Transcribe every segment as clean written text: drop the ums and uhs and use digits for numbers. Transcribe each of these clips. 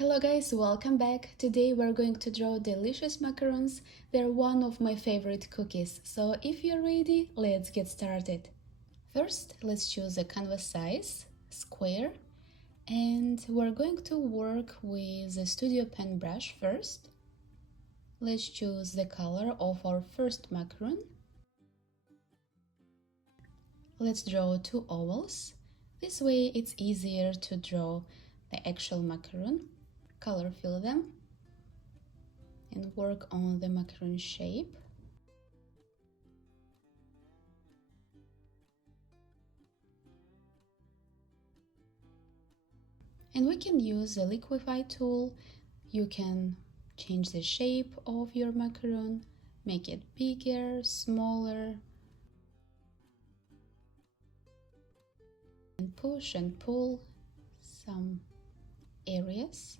Hello guys, welcome back. Today we're going to draw delicious macaroons. They're one of my favorite cookies. So if you're ready, let's get started. First, let's choose a canvas size, square, and we're going to work with a studio pen brush first. Let's choose the color of our first macaroon. Let's draw two ovals. This way it's easier to draw the actual macaroon. Color fill them and work on the macaroon shape. And we can use the liquify tool. You can change the shape of your macaroon, make it bigger, smaller, and push and pull some areas.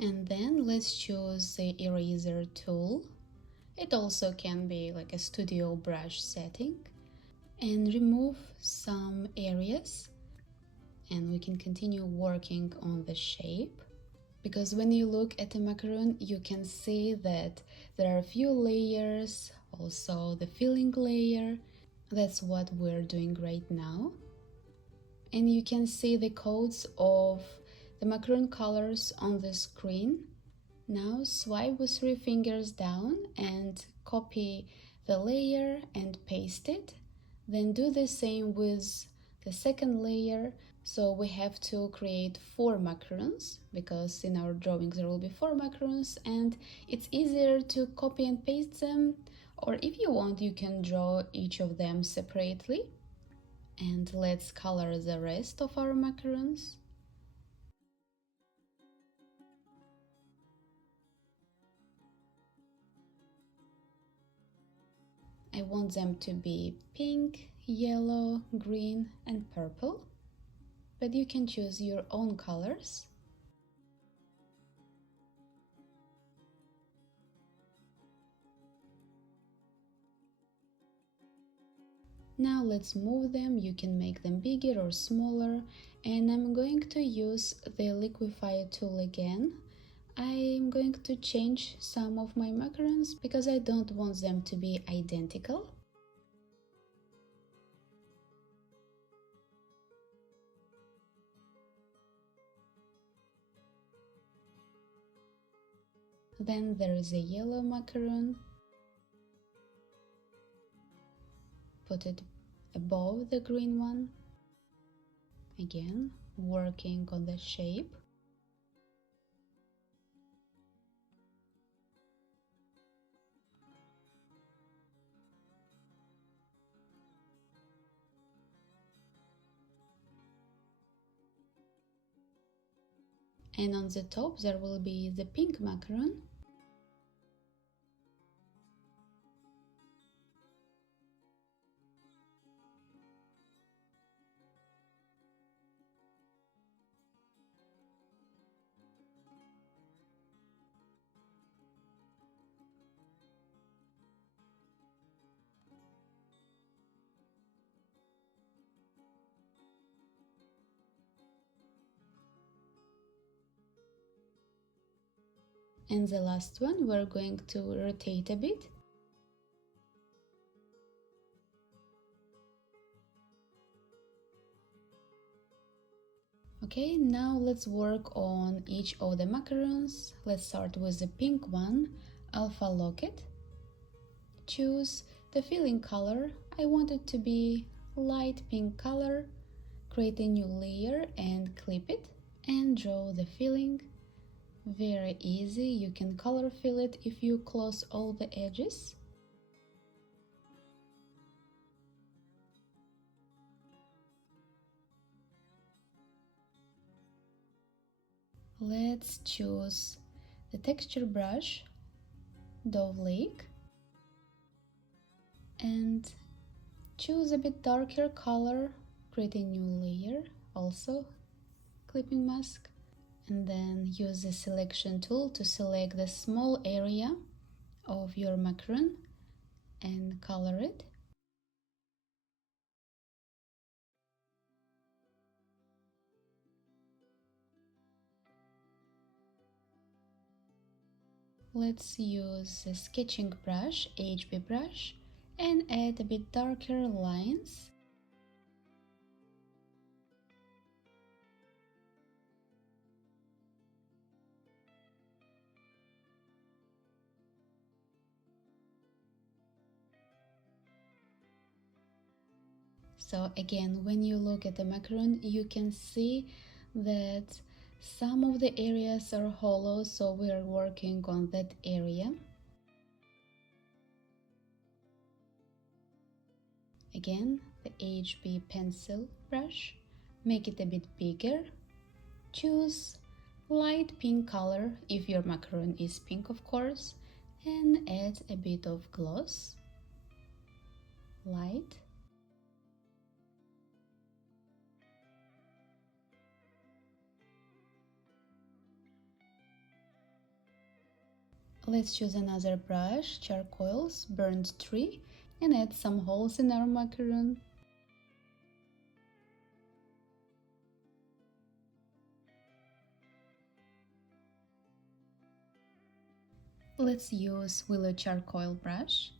And then let's choose the eraser tool. It also can be like a studio brush setting. And remove some areas. And we can continue working on the shape. Because when you look at the macaroon, you can see that there are a few layers, also the filling layer. That's what we're doing right now. And you can see the codes of the macaroon colors on the screen. Now swipe with 3 fingers down and copy the layer and paste it. Then do the same with the second layer. So we have to create 4 macaroons, because in our drawings there will be 4 macaroons, and it's easier to copy and paste them, or if you want you can draw each of them separately. And let's color the rest of our macaroons. I want them to be pink, yellow, green and purple, but you can choose your own colors. Now let's move them. You can make them bigger or smaller, and I'm going to use the liquify tool again. I'm going to change some of my macaroons because I don't want them to be identical. Then there is a yellow macaroon. Put it above the green one. Again, working on the shape. And on the top there will be the pink macaroon. And the last one we're going to rotate a bit. Okay, now let's work on each of the macaroons. Let's start with the pink one, Alpha Locket. Choose the filling color. I want it to be light pink color. Create a new layer and clip it and draw the filling. Very easy, you can color fill it if you close all the edges. Let's choose the texture brush, Dove Lake, and choose a bit darker color, create a new layer, also clipping mask. And then use the selection tool to select the small area of your macaroon and color it. Let's use a sketching brush, HB brush, and add a bit darker lines. So again, when you look at the macaroon, you can see that some of the areas are hollow, so we are working on that area. Again, the HB pencil brush, make it a bit bigger. Choose light pink color, if your macaroon is pink of course, and add a bit of gloss, light. Let's choose another brush, charcoals, burnt tree, and add some holes in our macaroon. Let's use willow charcoal brush.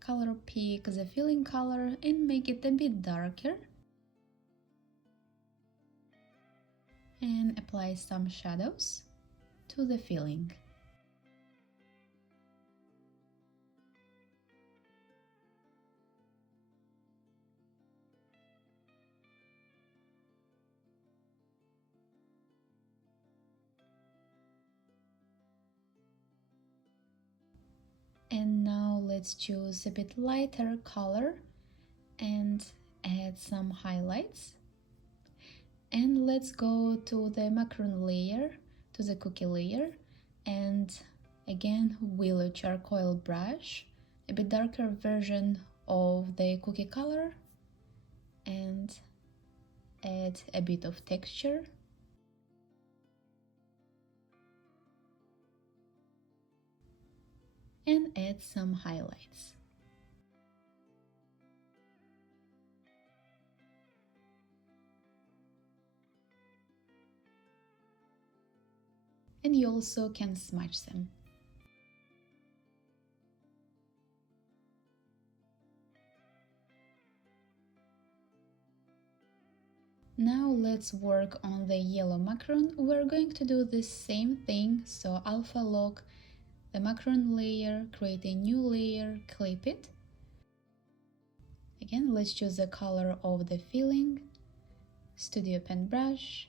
Color pick the filling color and make it a bit darker. And apply some shadows to the filling. And now let's choose a bit lighter color and add some highlights. And let's go to the macaroon layer, to the cookie layer, and again willow charcoal brush, a bit darker version of the cookie color, and add a bit of texture. And add some highlights. And you also can smudge them. Now let's work on the yellow macaroon. We're going to do the same thing, so alpha lock the macaroon layer, create a new layer, clip it. Again, let's choose the color of the filling, studio pen brush,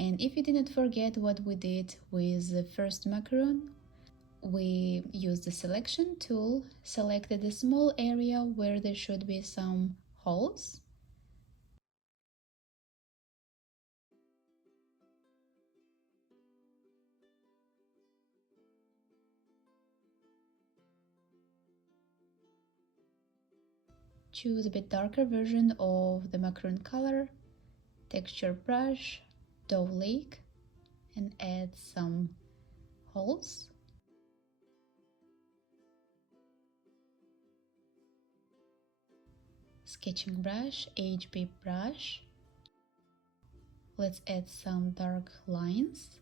and if you didn't forget what we did with the first macaroon, we used the selection tool, selected a small area where there should be some holes. Choose a bit darker version of the macaroon color, texture brush, dough lake, and add some holes. Sketching brush, HB brush. Let's add some dark lines.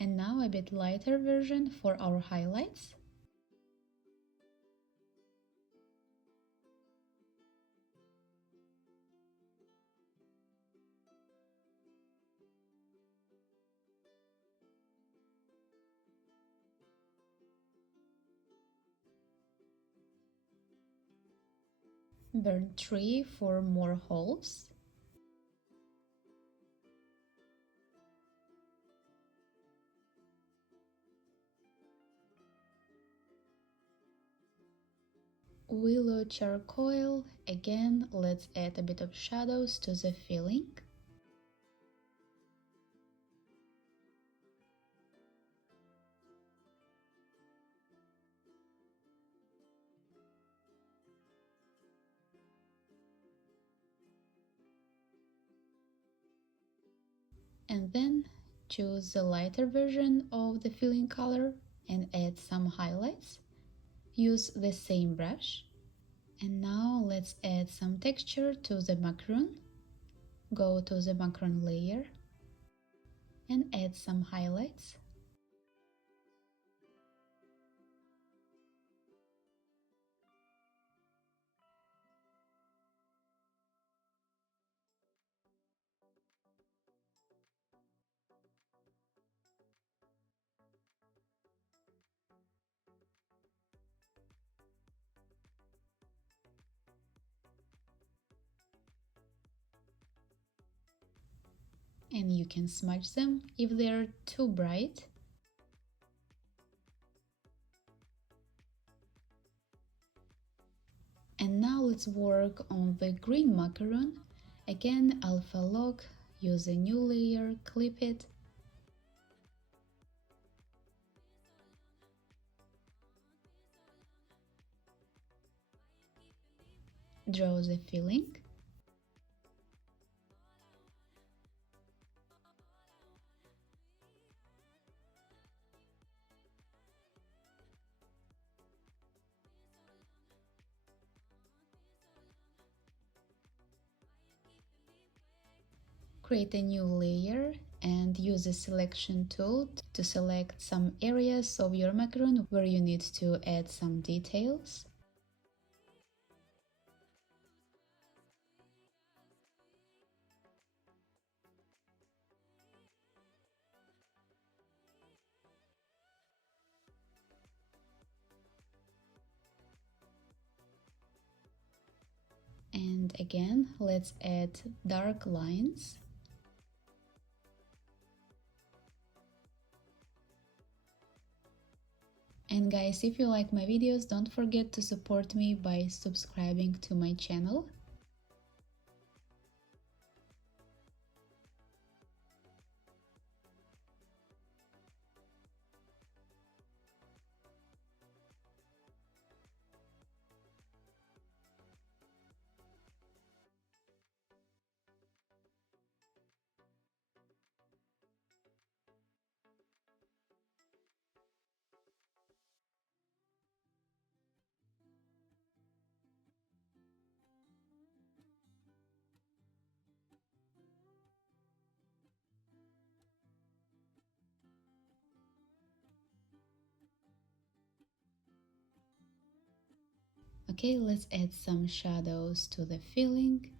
And now a bit lighter version for our highlights. Burn 3 for more holes. Willow charcoal. Again, let's add a bit of shadows to the filling. And then choose the lighter version of the filling color and add some highlights. Use the same brush. And now let's add some texture to the macaroon. Go to the macaroon layer and add some highlights. And you can smudge them if they're too bright. And now let's work on the green macaroon. Again, alpha lock, use a new layer, clip it. Draw the filling. Create a new layer and use the selection tool to select some areas of your macaroon where you need to add some details. And again, let's add dark lines. And guys, if you like my videos, don't forget to support me by subscribing to my channel. Okay, let's add some shadows to the filling,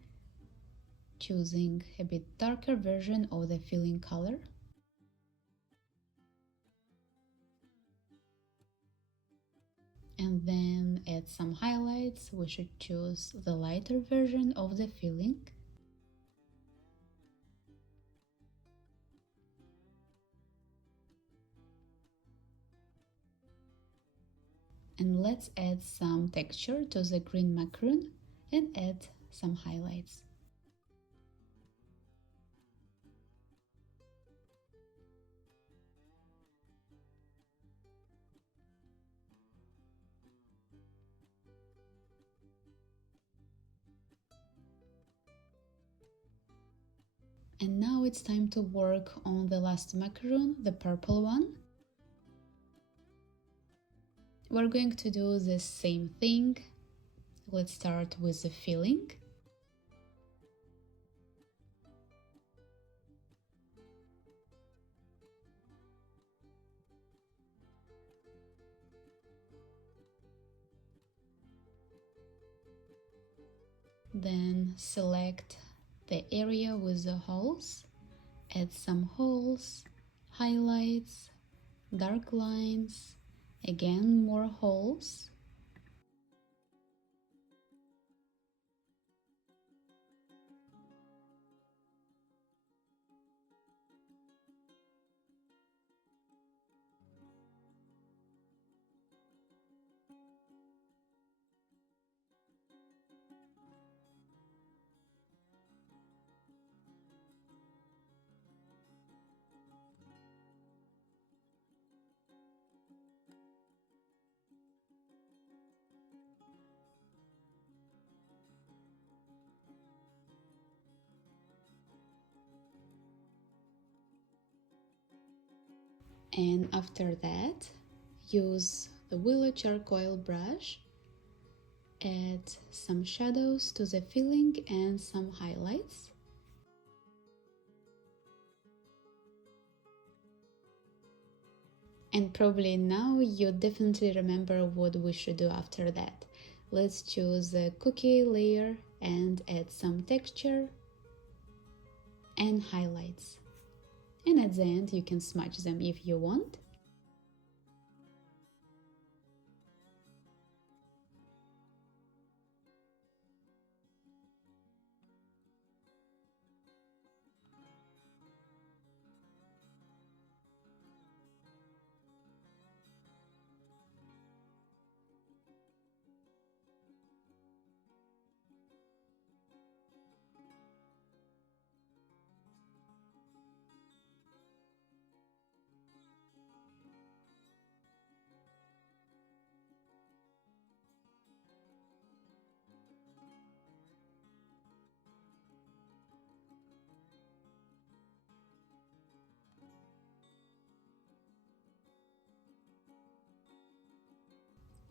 choosing a bit darker version of the filling color. And then add some highlights. We should choose the lighter version of the filling. And let's add some texture to the green macaroon and add some highlights. And now it's time to work on the last macaroon, the purple one. We're going to do the same thing. Let's start with the filling. Then select the area with the holes, add some holes, highlights, dark lines, again more holes. And after that, use the willow charcoal brush, add some shadows to the filling and some highlights. And probably now you definitely remember what we should do after that. Let's choose the cookie layer and add some texture and highlights. And at the end you can smudge them if you want.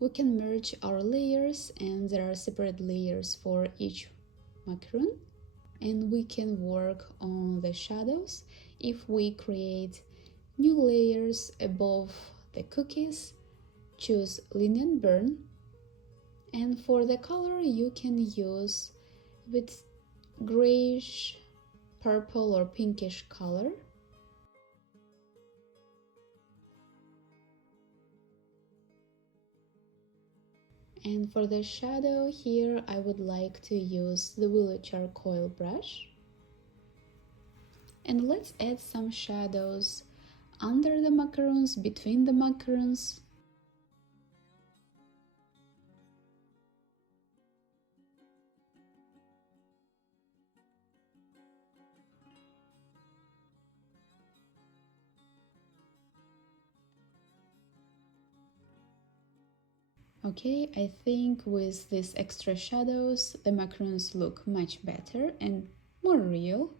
We can merge our layers, and there are separate layers for each macaroon. And we can work on the shadows if we create new layers above the cookies. Choose Linear Burn, and for the color you can use with grayish, purple or pinkish color. And for the shadow here, I would like to use the willow charcoal brush. And let's add some shadows under the macaroons, between the macaroons. Okay, I think with these extra shadows, the macaroons look much better and more real.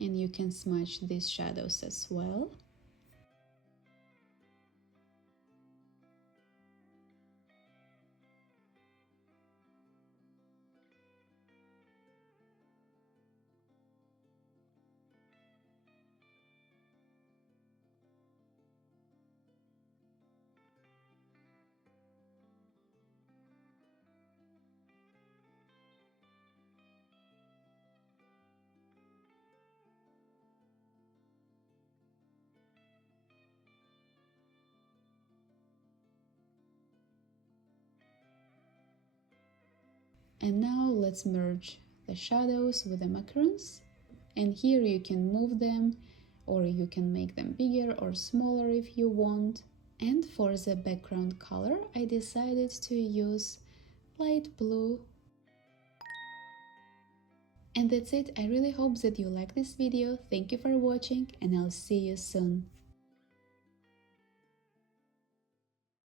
And you can smudge these shadows as well. And now let's merge the shadows with the macaroons. And here you can move them, or you can make them bigger or smaller if you want. And for the background color, I decided to use light blue. And that's it. I really hope that you like this video. Thank you for watching, and I'll see you soon.